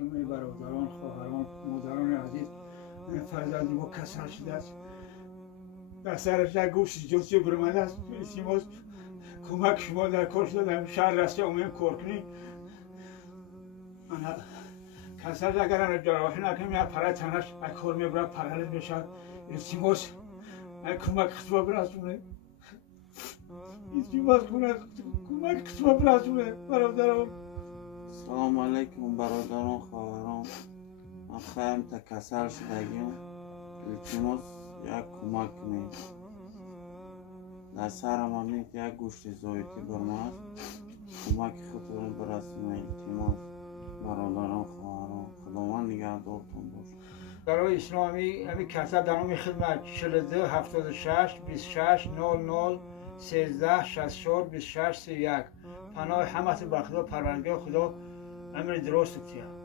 همه برادران، خواهران، مادران عزیز فرزندی ما کسر شده است. در سرش یک گوشت جزی برمده است. سیماز کمک شما در کار شدم شهر رسته اومیم کار کنیم. من کسر اگر جراحی نکنیم یا پره تنش یک کار میبره پرهلش بشد. سیماز کمک خطبه برسونه. سیماز کمک خطبه برسونه برادران. سلام علیکم برادران خواهران. من خواهیم تا کسل شدگیم. التماس یک کمک کنید. در سرم همین یک گوشت زایتی برماست. کمک خودتون برسونید. التماس برادران خواهران. خداوند نگهدارتون باشه. برای اسلامی همین کسر در نام خدمت 42 76 26 00 13 64 26 31 پناه همت به خدا پروردگار خدا امر درست کیا.